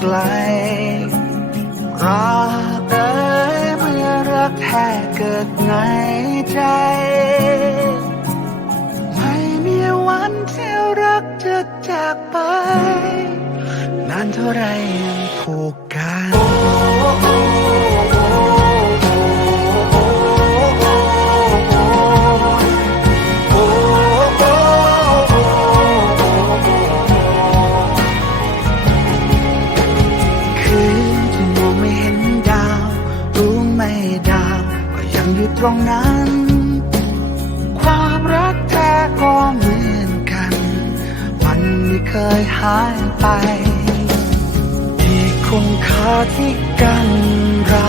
ไกลรักเอ๋ยเมื่อรักแท้เกิดในใจ ไม่มีวันที่รักจะจากไป นานเท่าไรยังผูก รงนั้น ความรักแท้ก็เหมือนกัน มันไม่เคยหายไป ที่คุณค่าที่กันเรา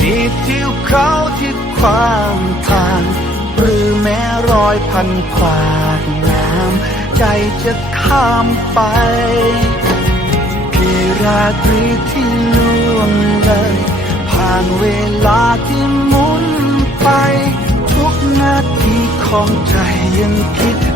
กี่ทิวเขาที่ขวางทาง หรือแม้รอยพันขวากน้ำใจจะข้ามไปกี่ราตรีที่ล่วงเลย ผ่านเวลา ของใจยังคิด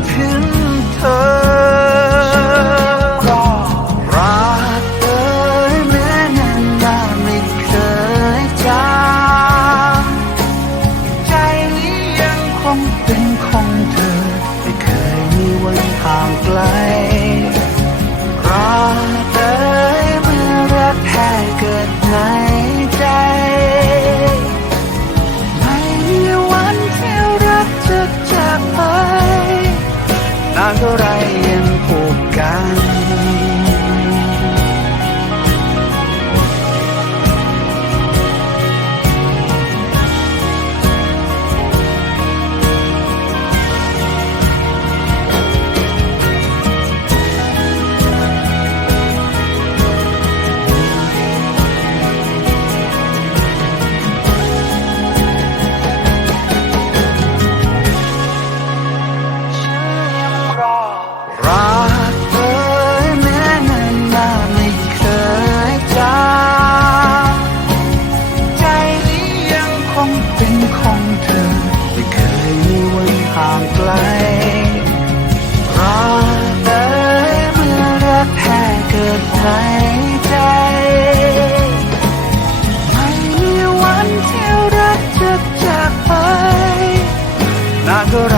ของเธอไม่เคยมีวันห่างไกลรักเอ๋เมื่อรักแท้เกิดในใจ ไม่มีวันที่รักจะจากไปนานเท่าไร